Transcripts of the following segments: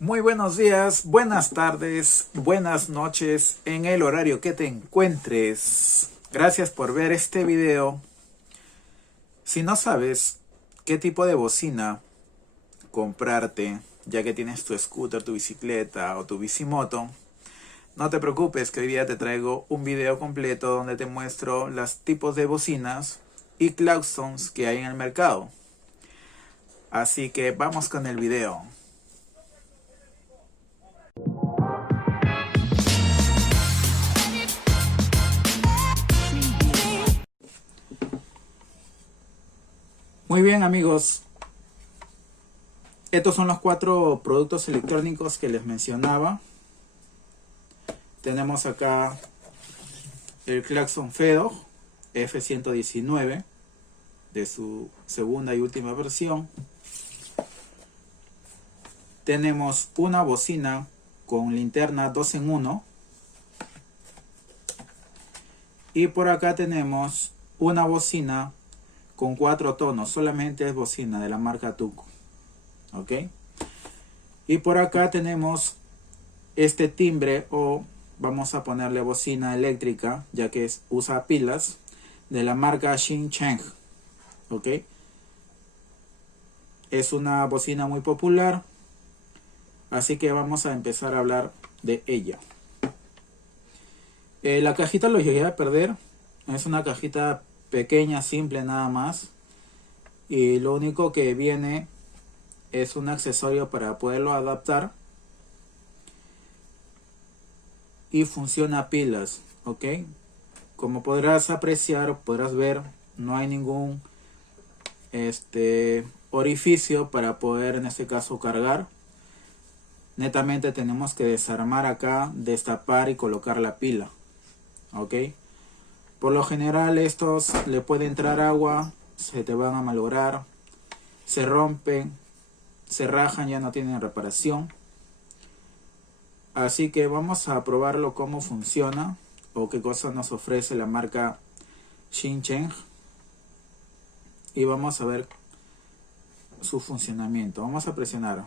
Muy buenos días, buenas tardes, buenas noches en el horario que te encuentres. Gracias por ver este video. Si no sabes qué tipo de bocina comprarte, ya que tienes tu scooter, tu bicicleta o tu bicimoto, no te preocupes que hoy día te traigo un video completo donde te muestro los tipos de bocinas y claxons que hay en el mercado. Así que vamos con el video. Muy bien, amigos, estos son los 4 productos electrónicos que les mencionaba. Tenemos acá el claxon Fedor F119 de su segunda y última versión. Tenemos una bocina con linterna 2 en 1. Y por acá tenemos una bocina con 4 tonos. Solamente es bocina de la marca Tuco. ¿Ok? Y por acá tenemos este timbre, o vamos a ponerle bocina eléctrica, ya que usa pilas, de la marca Xincheng. ¿Ok? Es una bocina muy popular, así que vamos a empezar a hablar de ella. La cajita lo llegué a perder. Es una cajita pequeña, simple nada más. Y lo único que viene es un accesorio para poderlo adaptar. Y funciona a pilas, ¿ok? Como podrás apreciar, podrás ver, no hay ningún orificio para poder en este caso cargar. Netamente tenemos que desarmar acá, destapar y colocar la pila, ¿ok? Por lo general estos le puede entrar agua, se te van a malograr, se rompen, se rajan, ya no tienen reparación. Así que vamos a probarlo cómo funciona o qué cosa nos ofrece la marca Xincheng. Y vamos a ver su funcionamiento. Vamos a presionar.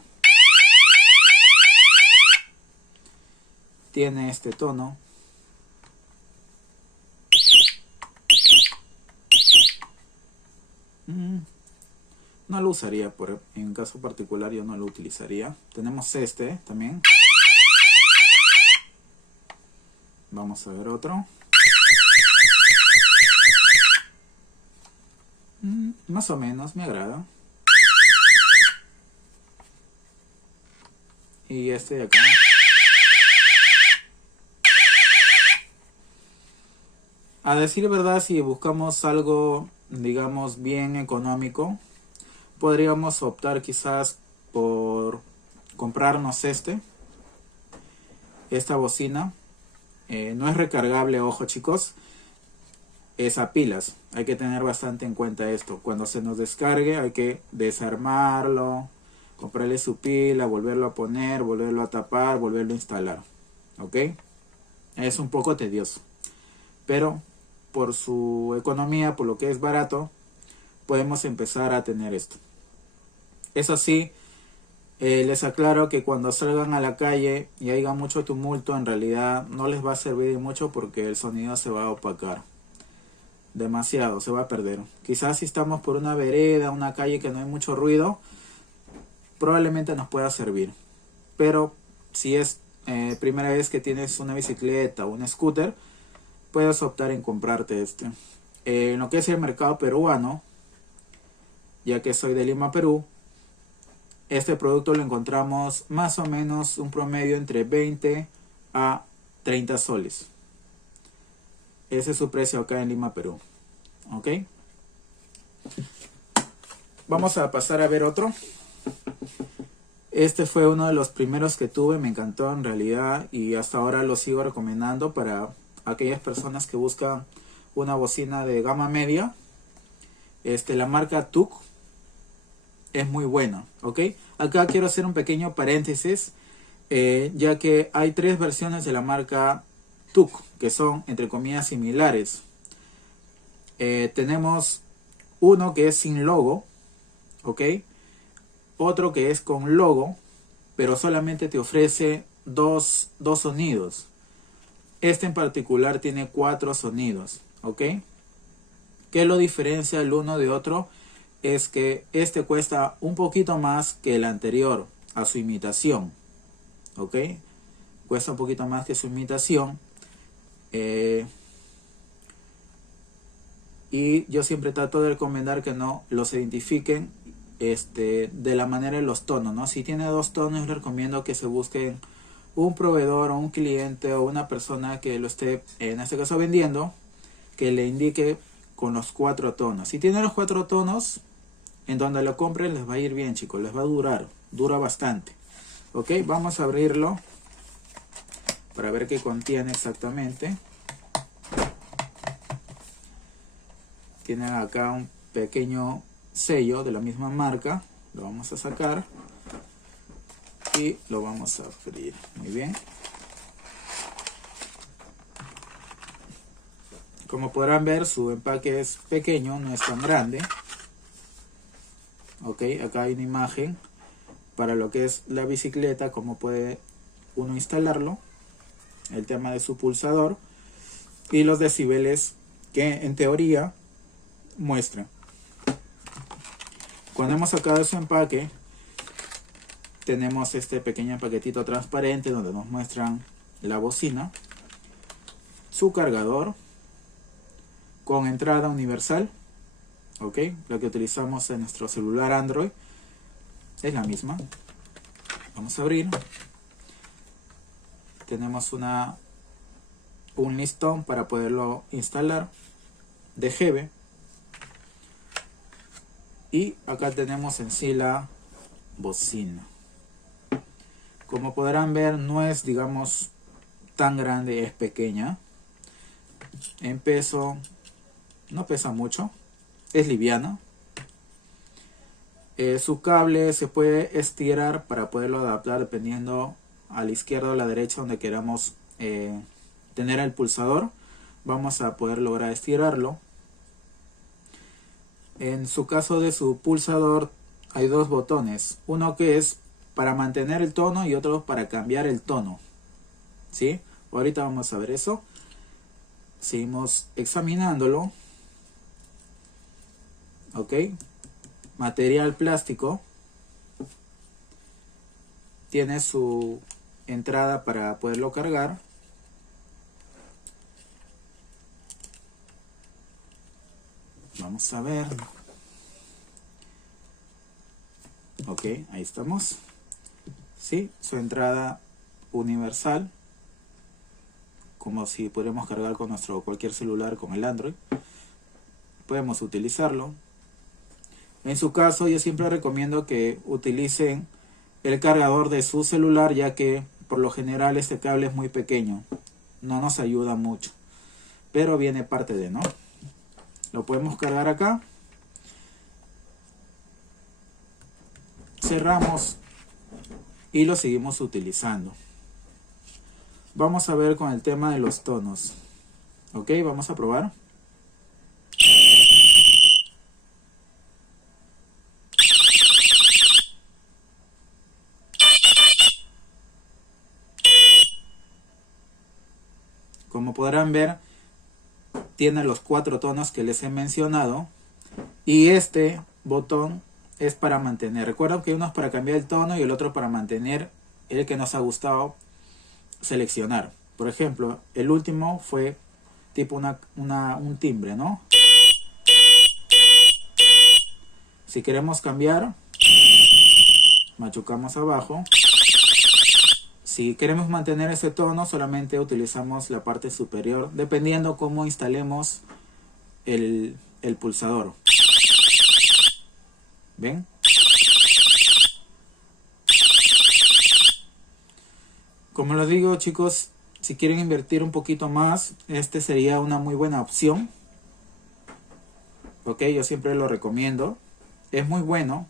Tiene este tono. No lo usaría, en caso particular yo no lo utilizaría. Tenemos este también. Vamos a ver otro. Más o menos, me agrada. Y este de acá. A decir verdad, si buscamos algo, digamos, bien económico, podríamos optar quizás por comprarnos esta bocina. No es recargable, ojo chicos, es a pilas. Hay que tener bastante en cuenta esto. Cuando se nos descargue hay que desarmarlo, comprarle su pila, volverlo a poner, volverlo a tapar, volverlo a instalar. ¿Ok? Es un poco tedioso, pero por su economía, por lo que es barato, podemos empezar a tener esto. Eso sí, les aclaro que cuando salgan a la calle y haya mucho tumulto, en realidad no les va a servir mucho porque el sonido se va a opacar demasiado, se va a perder. Quizás si estamos por una vereda, una calle que no hay mucho ruido, probablemente nos pueda servir. Pero si es primera vez que tienes una bicicleta o un scooter, puedes optar en comprarte este. En lo que es el mercado peruano, ya que soy de Lima, Perú, este producto lo encontramos más o menos un promedio entre 20 a 30 soles. Ese es su precio acá en Lima, Perú. ¿Ok? Vamos a pasar a ver otro. Este fue uno de los primeros que tuve, me encantó en realidad y hasta ahora lo sigo recomendando para aquellas personas que buscan una bocina de gama media. La marca TUC es muy buena, ¿ok? Acá quiero hacer un pequeño paréntesis, ya que hay 3 versiones de la marca TUC que son entre comillas similares. Tenemos uno que es sin logo, ¿ok? Otro que es con logo, pero solamente te ofrece dos sonidos. Este en particular tiene 4 sonidos, ¿ok? ¿Qué lo diferencia el uno de otro? Es que este cuesta un poquito más que el anterior a su imitación, ¿ok? Cuesta un poquito más que su imitación. Y yo siempre trato de recomendar que no los identifiquen de la manera de los tonos, ¿no? Si tiene 2 tonos, les recomiendo que se busquen un proveedor o un cliente o una persona que lo esté, en este caso, vendiendo, que le indique con los 4 tonos. Si tiene los 4 tonos, en donde lo compren les va a ir bien, chicos, les va a dura bastante. Ok, vamos a abrirlo para ver qué contiene exactamente. Tienen acá un pequeño sello de la misma marca. Lo vamos a sacar y lo vamos a abrir. Muy bien. Como podrán ver, su empaque es pequeño, no es tan grande. Ok, acá hay una imagen para lo que es la bicicleta, cómo puede uno instalarlo, el tema de su pulsador y los decibeles que en teoría muestra. Cuando hemos sacado su empaque, tenemos este pequeño paquetito transparente donde nos muestran la bocina, su cargador con entrada universal, ok, la que utilizamos en nuestro celular Android es la misma. Vamos a abrir. Tenemos un listón para poderlo instalar de GB. Y acá tenemos en sí la bocina. Como podrán ver, no es, digamos, tan grande, es pequeña. En peso, no pesa mucho, es liviana. Su cable se puede estirar para poderlo adaptar dependiendo a la izquierda o a la derecha donde queramos tener el pulsador. Vamos a poder lograr estirarlo. En su caso de su pulsador hay 2 botones, uno que es para mantener el tono y otro para cambiar el tono, ¿sí? Ahorita vamos a ver eso. Seguimos examinándolo. Ok, material plástico, tiene su entrada para poderlo cargar. Vamos a ver. Ok, ahí estamos. Sí, su entrada universal, como si pudiéramos cargar con nuestro cualquier celular con el Android. Podemos utilizarlo. En su caso, yo siempre recomiendo que utilicen el cargador de su celular, ya que por lo general este cable es muy pequeño, no nos ayuda mucho, pero viene parte de, ¿no? Lo podemos cargar acá, cerramos y lo seguimos utilizando. Vamos a ver con el tema de los tonos. Ok, vamos a probar. Como podrán ver, tiene los 4 tonos que les he mencionado. Y este botón es para mantener. Recuerden que uno es para cambiar el tono y el otro para mantener el que nos ha gustado seleccionar. Por ejemplo, el último fue tipo un timbre, ¿no? Si queremos cambiar, machucamos abajo. Si queremos mantener ese tono, solamente utilizamos la parte superior, dependiendo cómo instalemos el pulsador. ¿Ven? Como les digo, chicos, si quieren invertir un poquito más, este sería una muy buena opción. Ok, yo siempre lo recomiendo. Es muy bueno.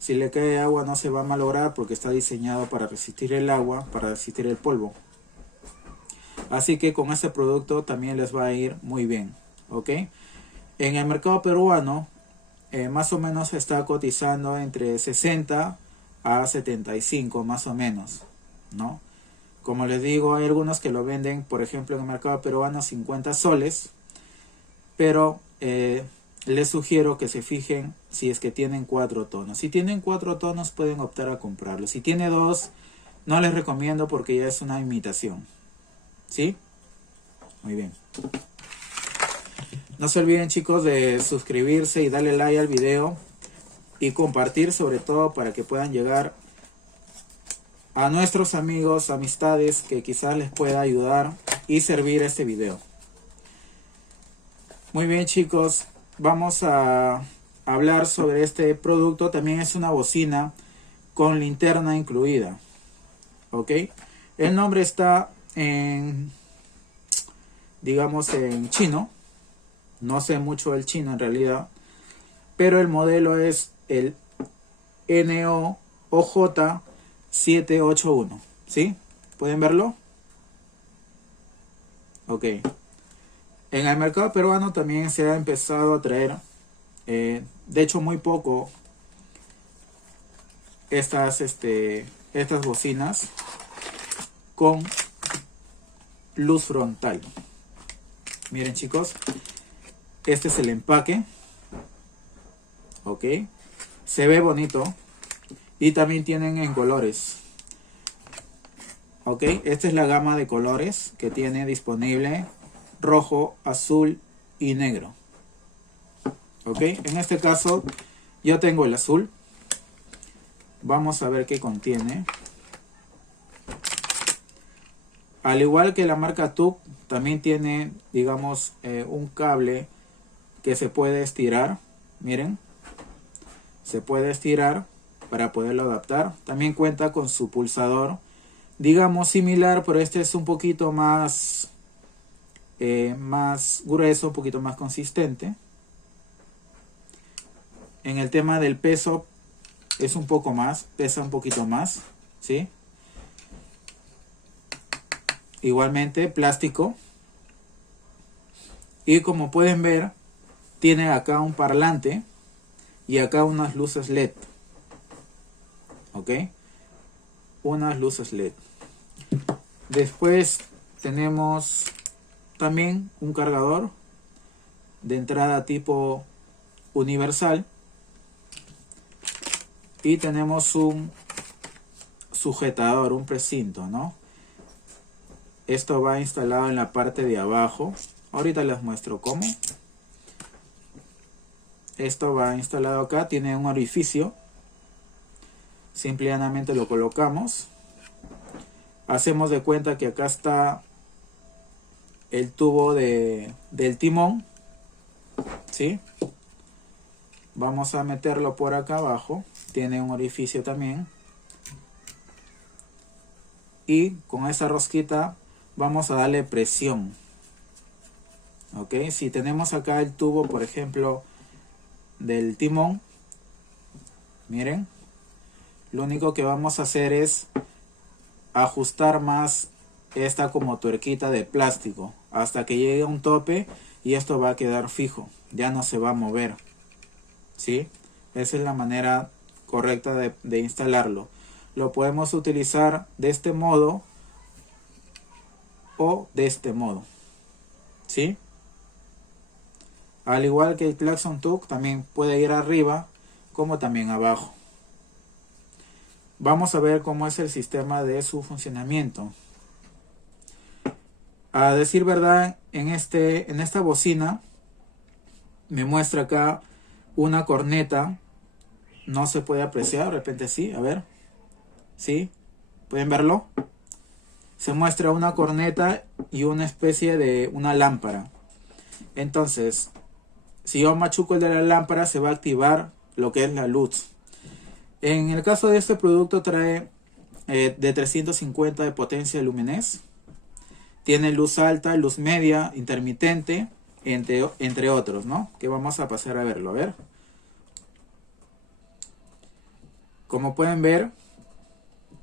Si le cae agua no se va a malograr porque está diseñado para resistir el agua, para resistir el polvo. Así que con este producto también les va a ir muy bien. ¿Ok? En el mercado peruano más o menos está cotizando entre 60 a 75 más o menos, ¿no? Como les digo, hay algunos que lo venden, por ejemplo, en el mercado peruano 50 soles, pero les sugiero que se fijen si es que tienen 4 tonos. Si tienen 4 tonos pueden optar a comprarlo. Si tiene 2, no les recomiendo porque ya es una imitación. ¿Sí? Muy bien. No se olviden, chicos, de suscribirse y darle like al video y compartir, sobre todo para que puedan llegar a nuestros amigos, amistades, que quizás les pueda ayudar y servir este video. Muy bien, chicos, vamos a hablar sobre este producto. También es una bocina con linterna incluida. ¿Ok? El nombre está en, digamos, en chino. No sé mucho el chino en realidad, pero el modelo es el NOOJ781. ¿Sí? ¿Pueden verlo? Ok. En el mercado peruano también se ha empezado a traer, de hecho muy poco, estas bocinas con luz frontal. Miren, chicos, este es el empaque. Ok. Se ve bonito. Y también tienen en colores. Ok. Esta es la gama de colores que tiene disponible: rojo, azul y negro. Ok. En este caso yo tengo el azul. Vamos a ver qué contiene. Al igual que la marca TUC, también tiene, digamos, un cable que se puede estirar. Miren, se puede estirar para poderlo adaptar. También cuenta con su pulsador, digamos similar, pero este es un poquito más grueso, un poquito más consistente. En el tema del peso es un poco más, pesa un poquito más, ¿sí? Igualmente plástico. Y como pueden ver, tiene acá un parlante y acá unas luces LED. ¿Ok? Unas luces LED. Después tenemos también un cargador de entrada tipo universal. Y tenemos un sujetador, un precinto, ¿no? Esto va instalado en la parte de abajo. Ahorita les muestro cómo. Esto va instalado acá, tiene un orificio. Simplemente lo colocamos. Hacemos de cuenta que acá está el tubo del timón. ¿Sí? Vamos a meterlo por acá abajo. Tiene un orificio también. Y con esa rosquita vamos a darle presión. ¿Ok? Si tenemos acá el tubo, por ejemplo, del timón, miren, lo único que vamos a hacer es ajustar más esta como tuerquita de plástico hasta que llegue a un tope y esto va a quedar fijo, ya no se va a mover. ¿Sí? Esa es la manera correcta de instalarlo. Lo podemos utilizar de este modo o de este modo. ¿Sí? Al igual que el claxon TUC, también puede ir arriba como también abajo. Vamos a ver cómo es el sistema de su funcionamiento. A decir verdad, en esta bocina me muestra acá una corneta. No se puede apreciar, de repente sí, a ver. ¿Sí? ¿Pueden verlo? Se muestra una corneta y una especie de una lámpara. Entonces, si yo machuco el de la lámpara, se va a activar lo que es la luz. En el caso de este producto trae de 350 de potencia de luminez. Tiene luz alta, luz media, intermitente, entre otros, ¿no? Que vamos a pasar a verlo, a ver. Como pueden ver,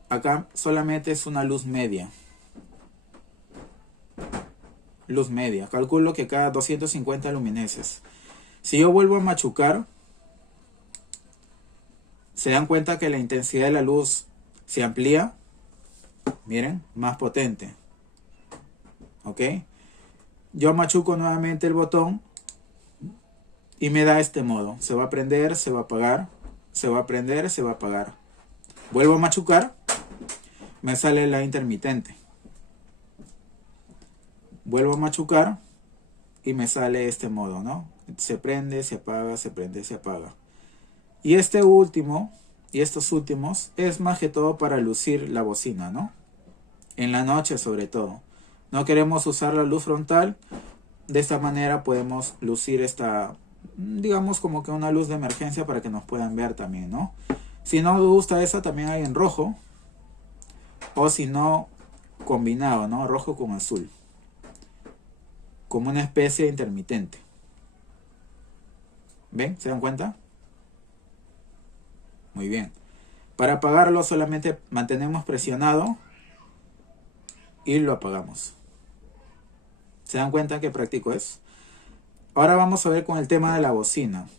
acá solamente es una luz media. Luz media. Calculo que cada 250 lumineses. Si yo vuelvo a machucar, Se dan cuenta que la intensidad de la luz se amplía. Miren, más potente. ¿Ok? Yo machuco nuevamente el botón y me da este modo. Se va a prender, se va a apagar, se va a prender, se va a apagar. Vuelvo a machucar, me sale la intermitente. Vuelvo a machucar y me sale este modo, ¿no? Se prende, se apaga, se prende, se apaga. Y este último, y estos últimos, es más que todo para lucir la bocina, ¿no? En la noche sobre todo. No queremos usar la luz frontal. De esta manera podemos lucir esta, digamos como que una luz de emergencia para que nos puedan ver también, ¿no? Si no gusta esa, también hay en rojo. O si no, combinado, ¿no? Rojo con azul. Como una especie de intermitente. ¿Ven? ¿Se dan cuenta? Muy bien. Para apagarlo solamente mantenemos presionado y lo apagamos. ¿Se dan cuenta qué práctico es? Ahora vamos a ver con el tema de la bocina.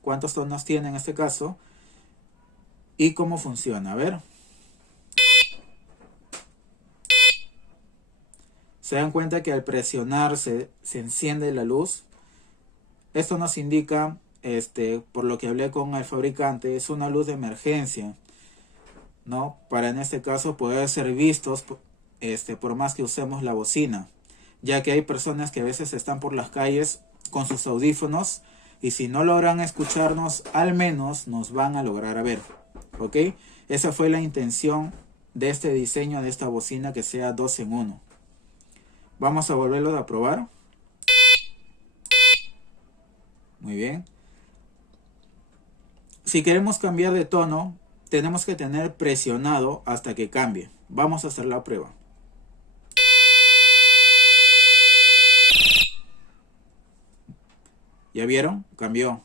¿Cuántos tonos tiene en este caso? ¿Y cómo funciona? A ver. Se dan cuenta que al presionar se enciende la luz. Esto nos indica, por lo que hablé con el fabricante, es una luz de emergencia, ¿no? Para en este caso poder ser vistos, por más que usemos la bocina, ya que hay personas que a veces están por las calles con sus audífonos y si no logran escucharnos, al menos nos van a lograr ver, ¿ok? Esa fue la intención de este diseño de esta bocina, que sea 2 en 1. Vamos a volverlo a probar. Muy bien. Si queremos cambiar de tono, tenemos que tener presionado hasta que cambie. Vamos a hacer la prueba. ¿Ya vieron? Cambió.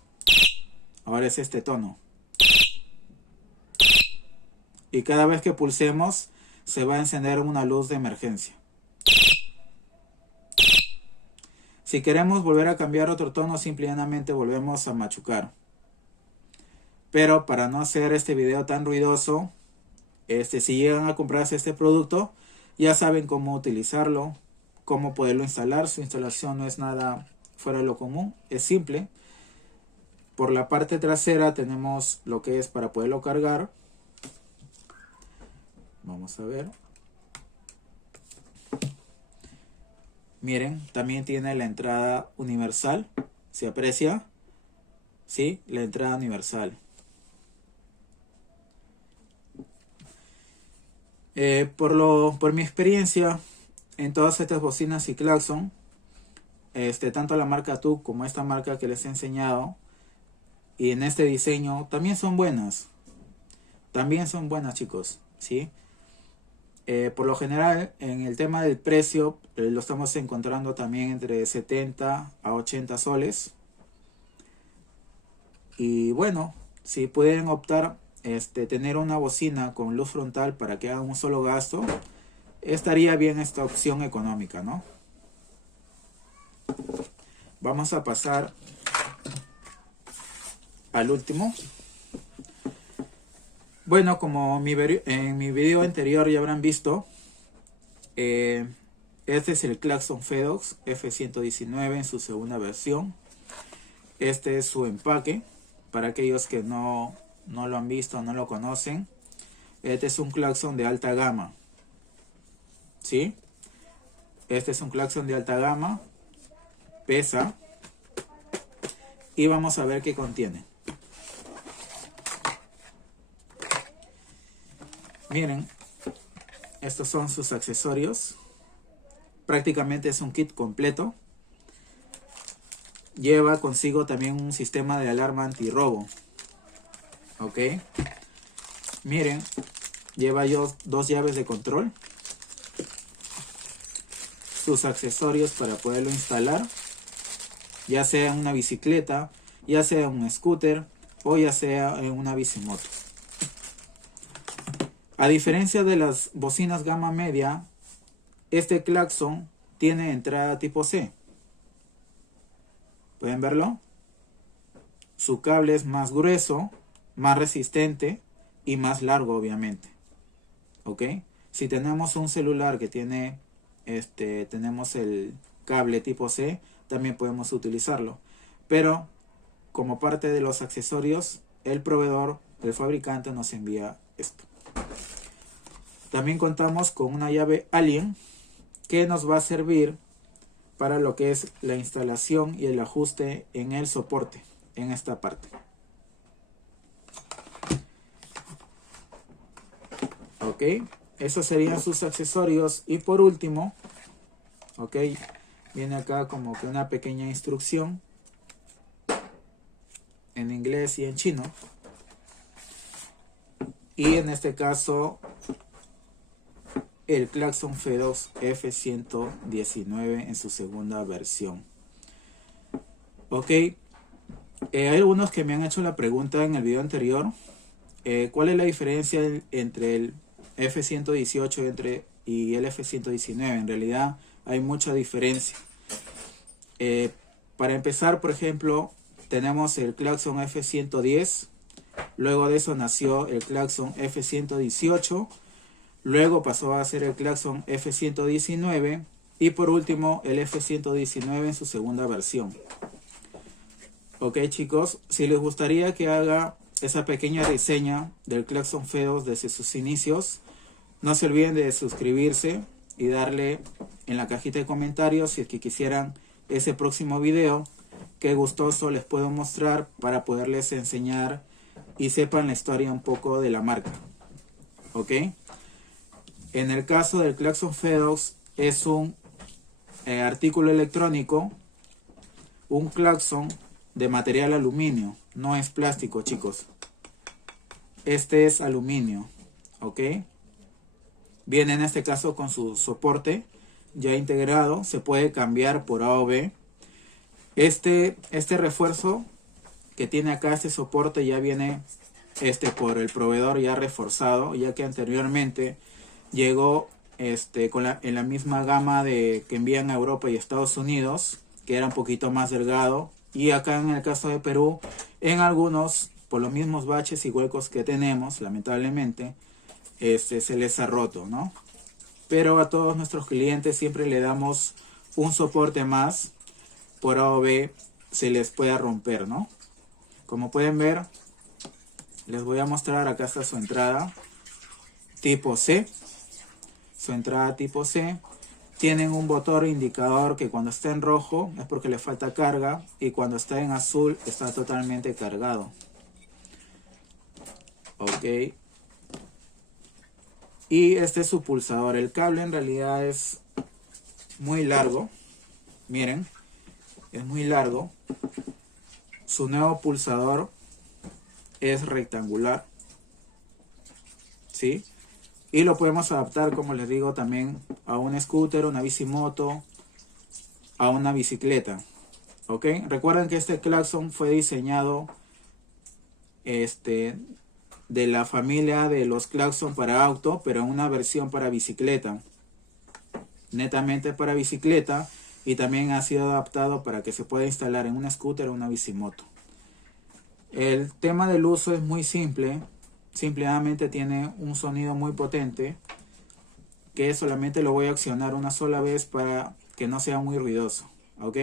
Ahora es este tono. Y cada vez que pulsemos, se va a encender una luz de emergencia. Si queremos volver a cambiar otro tono, simplemente volvemos a machucar. Pero para no hacer este video tan ruidoso, si llegan a comprarse este producto, ya saben cómo utilizarlo, cómo poderlo instalar. Su instalación no es nada fuera de lo común, es simple. Por la parte trasera tenemos lo que es para poderlo cargar. Vamos a ver. Miren, también tiene la entrada universal. ¿Se aprecia? Sí, la entrada universal. Por mi experiencia en todas estas bocinas y claxon, tanto la marca TUC como esta marca que les he enseñado, y en este diseño también son buenas. También son buenas, chicos, ¿sí? Por lo general, en el tema del precio, lo estamos encontrando también entre 70 a 80 soles. Y bueno, si pueden optar tener una bocina con luz frontal para que hagan un solo gasto, estaría bien esta opción económica, ¿no? Vamos a pasar al último. Bueno, como en mi video anterior ya habrán visto, este es el Claxon Fedox F119 en su segunda versión. Este es su empaque, para aquellos que no lo han visto, no lo conocen. Este es un claxon de alta gama, ¿sí? Este es un claxon de alta gama, pesa, y vamos a ver qué contiene. Miren, estos son sus accesorios. Prácticamente es un kit completo. Lleva consigo también un sistema de alarma antirrobo. Ok. Miren, lleva 2 llaves de control. sus accesorios para poderlo instalar, ya sea en una bicicleta, ya sea en un scooter o ya sea en una bicimoto. A diferencia de las bocinas gama media, este claxon tiene entrada tipo C. ¿Pueden verlo? Su cable es más grueso, más resistente y más largo, obviamente. ¿Ok? Si tenemos un celular que tiene, tenemos el cable tipo C, también podemos utilizarlo. Pero como parte de los accesorios, el proveedor, el fabricante nos envía esto. También contamos con una llave Allen que nos va a servir para lo que es la instalación y el ajuste en el soporte, en esta parte. Ok, esos serían sus accesorios. Y por último, ok, viene acá como que una pequeña instrucción en inglés y en chino. Y en este caso, el Claxon FEDOX F119 en su segunda versión. Ok, hay algunos que me han hecho la pregunta en el video anterior. ¿Cuál es la diferencia entre el F118 y el F119? En realidad hay mucha diferencia. Para empezar, por ejemplo, tenemos el Claxon F110. Luego de eso nació el Claxon F118. Luego pasó a ser el Claxon F119. Y por último, el F119 en su segunda versión. Ok, chicos, si les gustaría que haga esa pequeña reseña del Claxon FEDOX desde sus inicios, no se olviden de suscribirse y darle en la cajita de comentarios si es que quisieran ese próximo video, que gustoso les puedo mostrar para poderles enseñar y sepan la historia un poco de la marca. Ok, en el caso del Claxon FEDOX es un artículo electrónico, un claxon de material aluminio, no es plástico, chicos. Este es aluminio, ok. Viene en este caso con su soporte ya integrado, se puede cambiar por A o B. Este refuerzo que tiene acá, este soporte, ya viene por el proveedor ya reforzado, ya que anteriormente llegó en la misma gama que envían a Europa y Estados Unidos, que era un poquito más delgado. Y acá en el caso de Perú, en algunos, por los mismos baches y huecos que tenemos, lamentablemente, se les ha roto, ¿no? Pero a todos nuestros clientes siempre le damos un soporte más, por A o B se les pueda romper, ¿no? Como pueden ver, les voy a mostrar, acá está su entrada tipo C. Su entrada tipo C. Tienen un botón indicador que cuando está en rojo es porque le falta carga, y cuando está en azul está totalmente cargado. Ok. Y este es su pulsador. El cable en realidad es muy largo. Miren, es muy largo. Su nuevo pulsador es rectangular, ¿sí? Y lo podemos adaptar, como les digo, también a un scooter, una bicimoto, a una bicicleta. ¿Ok? Recuerden que este claxon fue diseñado de la familia de los claxon para auto, pero en una versión para bicicleta. Netamente para bicicleta, y también ha sido adaptado para que se pueda instalar en un scooter o una bicimoto. El tema del uso es muy simple. Simplemente tiene un sonido muy potente, que solamente lo voy a accionar una sola vez para que no sea muy ruidoso. ¿Ok?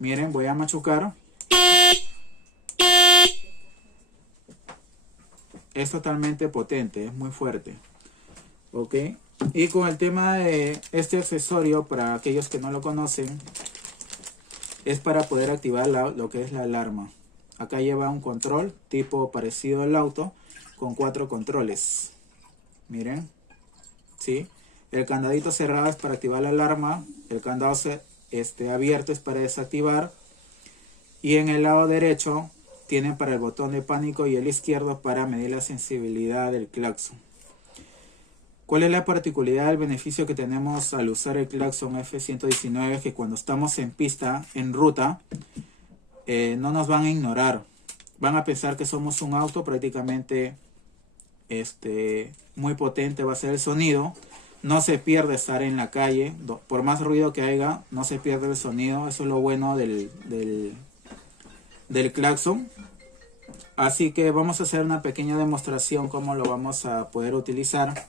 Miren, voy a machucar. Es totalmente potente, es muy fuerte. ¿Ok? Y con el tema de este accesorio, para aquellos que no lo conocen, es para poder activar lo que es la alarma. Acá lleva un control tipo parecido al auto, con 4 controles. Miren, ¿sí? El candadito cerrado es para activar la alarma. El candado abierto es para desactivar. Y en el lado derecho tienen para el botón de pánico y el izquierdo para medir la sensibilidad del claxon. ¿Cuál es la particularidad del beneficio que tenemos al usar el claxon F119? Que cuando estamos en pista, en ruta, no nos van a ignorar. Van a pensar que somos un auto prácticamente muy potente, va a ser el sonido. No se pierde estar en la calle, por más ruido que haya, no se pierde el sonido. Eso es lo bueno del claxon. Así que vamos a hacer una pequeña demostración cómo lo vamos a poder utilizar.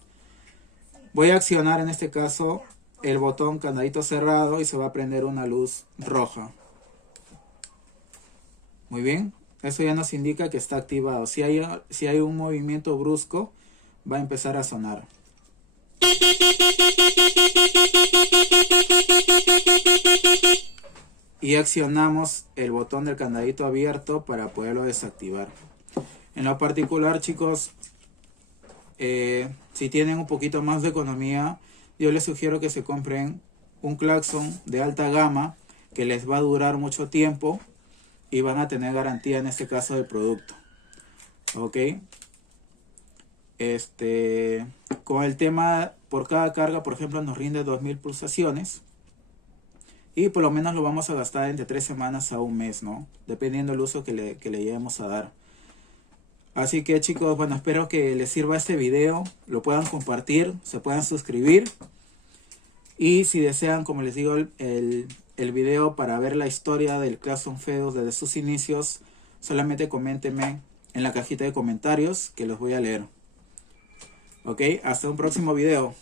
Voy a accionar en este caso el botón candadito cerrado y se va a prender una luz roja. Muy bien, eso ya nos indica que está activado. Si hay un movimiento brusco, va a empezar a sonar. Y accionamos el botón del candadito abierto para poderlo desactivar. En lo particular, chicos, si tienen un poquito más de economía, yo les sugiero que se compren un claxon de alta gama que les va a durar mucho tiempo y van a tener garantía en este caso del producto. Ok. Con el tema, por cada carga, por ejemplo, nos rinde 2000 pulsaciones. Y por lo menos lo vamos a gastar entre 3 semanas a un mes, ¿no? Dependiendo del uso que le lleguemos a dar. Así que, chicos, bueno, espero que les sirva este video. Lo puedan compartir, se puedan suscribir. Y si desean, como les digo, el video para ver la historia del claxon F2 desde sus inicios, solamente coméntenme en la cajita de comentarios que los voy a leer. Ok, hasta un próximo video.